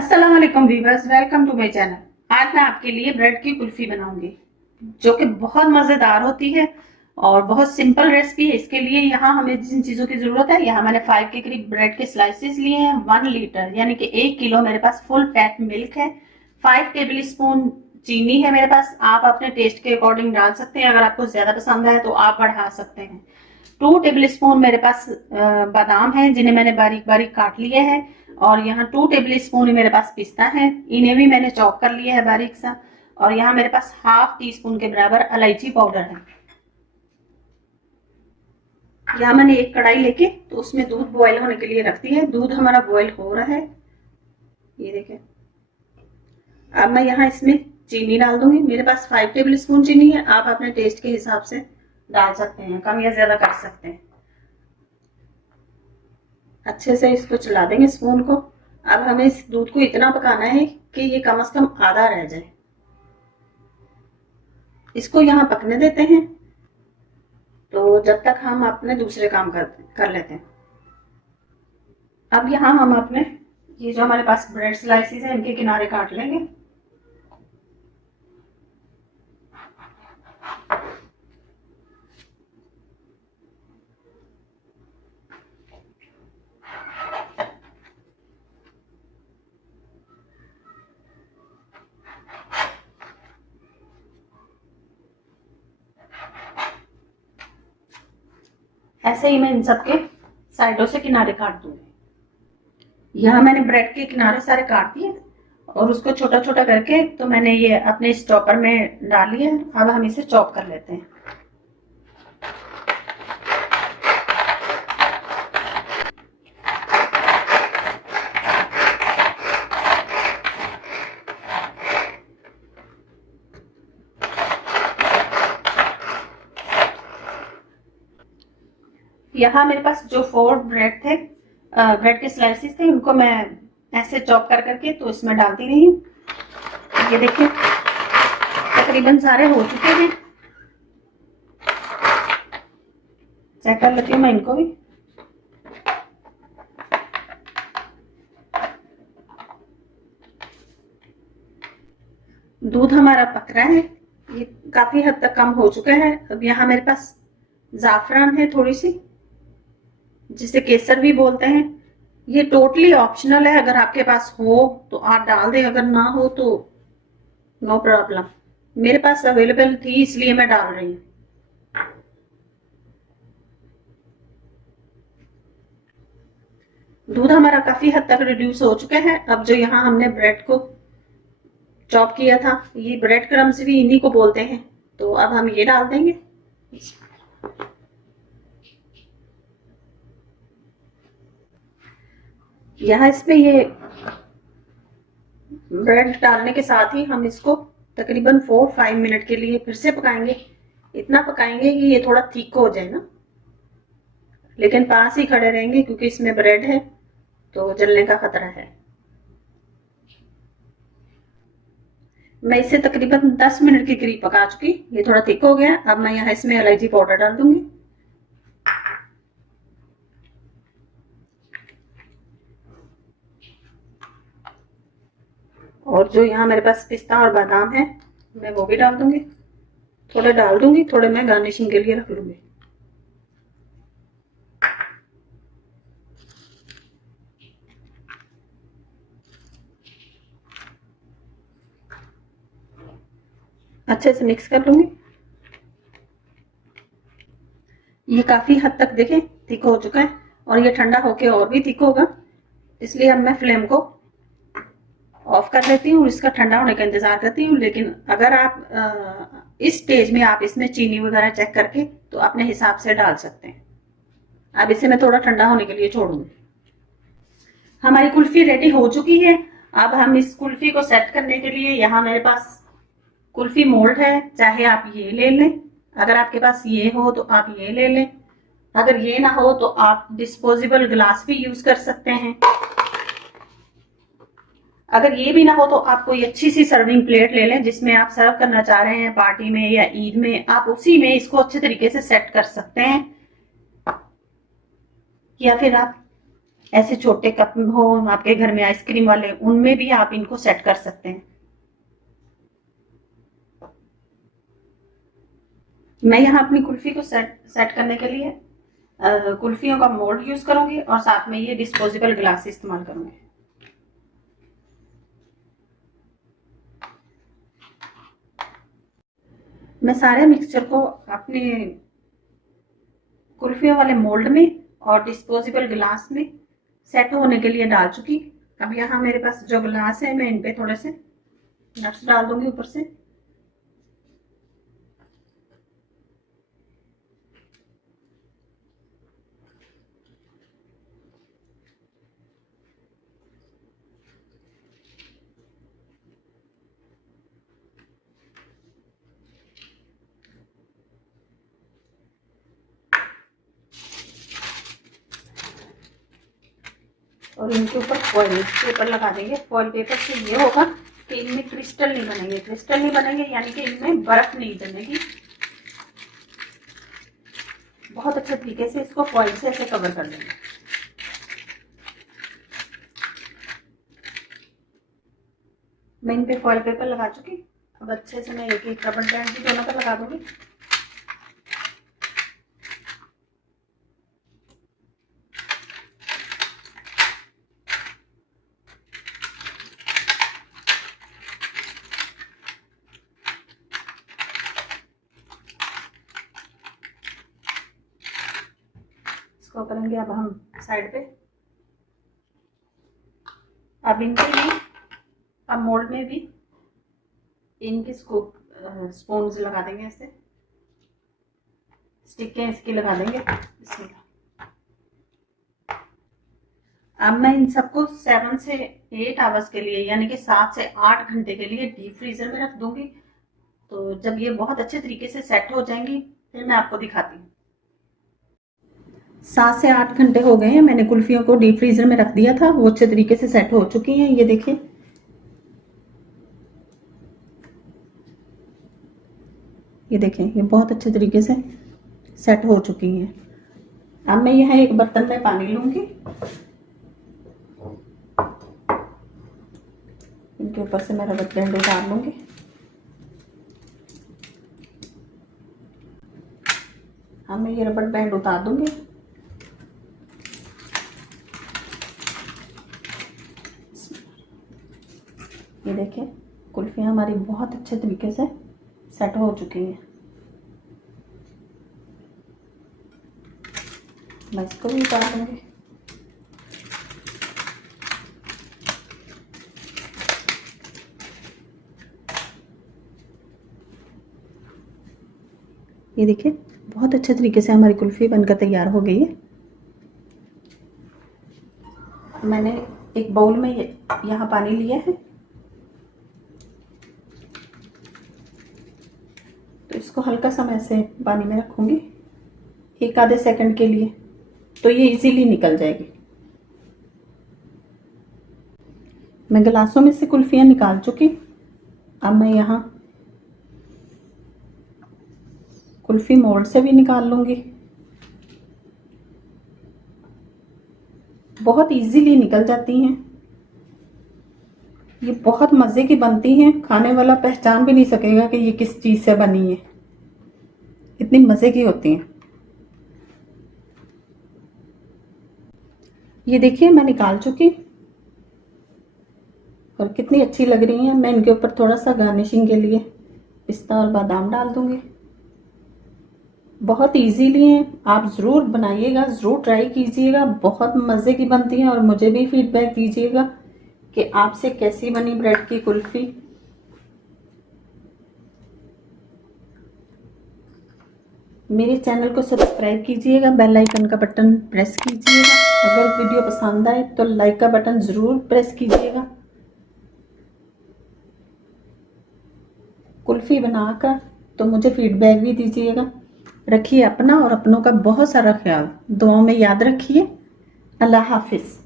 अस्सलाम वालेकुम viewers, welcome to my channel. आज मैं आपके लिए ब्रेड की कुल्फी बनाऊंगी जो कि बहुत मज़ेदार होती है और बहुत सिंपल रेसिपी है। इसके लिए यहाँ हमें जिन चीज़ों की ज़रूरत है, यहाँ मैंने 5 के करीब ब्रेड के स्लाइसेस लिए हैं। 1 लीटर यानी कि 1 किलो मेरे पास फुल फैट मिल्क है। 5 टेबल स्पून चीनी है मेरे पास। आप अपने टेस्ट के अकॉर्डिंग डाल सकते हैं, अगर आपको ज़्यादा पसंद है तो आप बढ़ा सकते हैं। 2 टेबल स्पून मेरे पास बादाम है जिन्हें मैंने बारीक बारीक काट लिया है। और यहाँ 2 टेबल स्पून मेरे पास पिस्ता है, इन्हें भी मैंने चॉप कर लिया है बारीक सा। और यहाँ मेरे पास हाफ टी स्पून के बराबर इलायची पाउडर है। यहाँ मैंने एक कढ़ाई लेके तो उसमें दूध बॉयल होने के लिए रख दिया है। दूध हमारा बॉयल हो रहा है, ये देखें। अब मैं यहाँ इसमें चीनी डाल दूंगी। मेरे पास 5 टेबल स्पून चीनी है, आप अपने टेस्ट के हिसाब से डाल सकते हैं, कम या ज्यादा कर सकते हैं। अच्छे से इसको चला देंगे स्पून को। अब हमें इस दूध को इतना पकाना है कि ये कम से कम आधा रह जाए। इसको यहाँ पकने देते हैं तो जब तक हम अपने दूसरे काम कर लेते हैं। अब यहाँ हम अपने ये जो हमारे पास ब्रेड स्लाइसेस हैं इनके किनारे काट लेंगे। ऐसे ही मैं इन सबके साइडों से किनारे काट दूंगी। यहाँ मैंने ब्रेड के किनारे सारे काट दिए और उसको छोटा छोटा करके तो मैंने ये अपने स्टॉपर में डाल लिया। अब हम इसे चॉप कर लेते हैं। यहाँ मेरे पास जो 4 ब्रेड थे, ब्रेड के स्लाइसेस थे, उनको मैं ऐसे चॉप कर करके तो इसमें डालती रही हूँ। ये देखिए तकरीबन सारे हो चुके हैं। चेक कर लेती हूँ मैं इनको भी। दूध हमारा पक रहा है, ये काफी हद तक कम हो चुका है। अब यहाँ मेरे पास जाफरान है थोड़ी सी, जिसे केसर भी बोलते हैं। ये टोटली ऑप्शनल है, अगर आपके पास हो तो आप डाल दें, अगर ना हो तो नो प्रॉब्लम। मेरे पास अवेलेबल थी इसलिए मैं डाल रही हूँ। दूध हमारा काफी हद तक रिड्यूस हो चुका है। अब जो यहाँ हमने ब्रेड को चॉप किया था, ये ब्रेड क्रम्स भी इन्हीं को बोलते हैं, तो अब हम ये डाल देंगे। यहाँ इसमें ये ब्रेड डालने के साथ ही हम इसको तकरीबन 4-5 मिनट के लिए फिर से पकाएंगे। इतना पकाएंगे कि ये थोड़ा थिक हो जाए ना, लेकिन पास ही खड़े रहेंगे क्योंकि इसमें ब्रेड है तो जलने का खतरा है। मैं इसे तकरीबन 10 मिनट के करीब पका चुकी। ये थोड़ा थिक हो गया। अब मैं यहाँ इसमें इलायची पाउडर डाल दूंगी। और जो यहाँ मेरे पास पिस्ता और बादाम है मैं वो भी डाल दूंगी। थोड़े डाल दूंगी, थोड़े मैं गार्निशिंग के लिए रख लूंगी। अच्छे से मिक्स कर लूंगी। ये काफी हद तक देखें थिक हो चुका है और ये ठंडा होके और भी थिक होगा, इसलिए अब मैं फ्लेम को ऑफ कर लेती हूँ और इसका ठंडा होने का इंतजार करती हूँ। लेकिन अगर आप इस स्टेज में आप इसमें चीनी वगैरह चेक करके तो अपने हिसाब से डाल सकते हैं। अब इसे मैं थोड़ा ठंडा होने के लिए छोड़ूंगी। हमारी कुल्फी रेडी हो चुकी है। अब हम इस कुल्फी को सेट करने के लिए यहाँ मेरे पास कुल्फी मोल्ड है, चाहे आप ये ले लें, अगर आपके पास ये हो तो आप ये ले लें, अगर ये ना हो तो आप डिस्पोजेबल ग्लास भी यूज कर सकते हैं। अगर ये भी ना हो तो आप कोई अच्छी सी सर्विंग प्लेट ले लें जिसमें आप सर्व करना चाह रहे हैं पार्टी में या ईद में, आप उसी में इसको अच्छे तरीके से सेट कर सकते हैं। या फिर आप ऐसे छोटे कप हो आपके घर में आइसक्रीम वाले, उनमें भी आप इनको सेट कर सकते हैं। मैं यहाँ अपनी कुल्फी को सेट करने के लिए कुल्फियों का मोल्ड यूज करूंगी और साथ में ये डिस्पोजेबल ग्लास इस्तेमाल करूंगी। मैं सारे मिक्सचर को अपने कुल्फियों वाले मोल्ड में और डिस्पोजेबल ग्लास में सेट होने के लिए डाल चुकी। अब यहाँ मेरे पास जो ग्लास है, मैं इन पे थोड़े से नट्स डाल दूंगी ऊपर से। और इनके ऊपर फॉइल पेपर लगा देंगे। फॉइल पेपर से ये होगा कि इनमें क्रिस्टल नहीं बनेंगे। क्रिस्टल नहीं बनेंगे यानी कि इनमें बर्फ नहीं जमेगी। बहुत अच्छे तरीके से इसको फॉइल से ऐसे कवर कर देंगे। मैं इन पे फॉइल पेपर लगा चुकी। अब अच्छे से मैं एक एक रबर बैंड भी दोनों पर लगा दूंगी। इसको करेंगे अब हम साइड पे। अब इनके लिए अब मोल्ड में भी इनके स्पून लगा देंगे, ऐसे स्टिकें इसकी लगा देंगे। इसमें अब मैं इन सबको 7 से 8 आवर्स के लिए यानी कि 7 से 8 घंटे के लिए डीप फ्रीजर में रख दूंगी। तो जब ये बहुत अच्छे तरीके से सेट हो जाएंगी फिर मैं आपको दिखाती हूँ। 7 से 8 घंटे हो गए हैं, मैंने कुल्फियों को डीप फ्रीजर में रख दिया था। वो अच्छे तरीके से सेट हो चुकी हैं। ये देखिए, ये देखें, ये बहुत अच्छे तरीके से सेट हो चुकी हैं। अब मैं यहाँ एक बर्तन में पानी लूंगी, इनके ऊपर से मैं रबर बैंड उतार लूंगी। हाँ, मैं ये रबर बैंड उतार दूंगी। ये देखिए, कुल्फियाँ हमारी बहुत अच्छे तरीके से सेट हो चुकी हैं। मैं इसको भी उतार दूंगी। ये देखिए, बहुत अच्छे तरीके से हमारी कुल्फी बनकर तैयार हो गई है। मैंने एक बाउल में यहाँ पानी लिया है, तो इसको हल्का सा मैं ऐसे पानी में रखूंगी 1 आधे सेकंड के लिए, तो ये इजीली निकल जाएगी। मैं गिलासों में से कुल्फियाँ निकाल चुकी। अब मैं यहाँ कुल्फी मोल्ड से भी निकाल लूंगी। बहुत इजीली निकल जाती हैं। ये बहुत मज़े की बनती हैं, खाने वाला पहचान भी नहीं सकेगा कि ये किस चीज़ से बनी है, इतनी मज़े की होती हैं। ये देखिए, मैं निकाल चुकी और कितनी अच्छी लग रही हैं। मैं इनके ऊपर थोड़ा सा गार्निशिंग के लिए पिस्ता और बादाम डाल दूंगी। बहुत इजीली हैं, आप ज़रूर बनाइएगा, ज़रूर ट्राई कीजिएगा। बहुत मज़े की बनती हैं और मुझे भी फीडबैक दीजिएगा कि आपसे कैसी बनी ब्रेड की कुल्फ़ी। मेरे चैनल को सब्सक्राइब कीजिएगा, बेल आइकन का बटन प्रेस कीजिएगा। अगर वीडियो पसंद आए तो लाइक का बटन ज़रूर प्रेस कीजिएगा। कुल्फ़ी बनाकर तो मुझे फीडबैक भी दीजिएगा। रखिए अपना और अपनों का बहुत सारा ख्याल। दुआओं में याद रखिए। अल्लाह हाफिज़।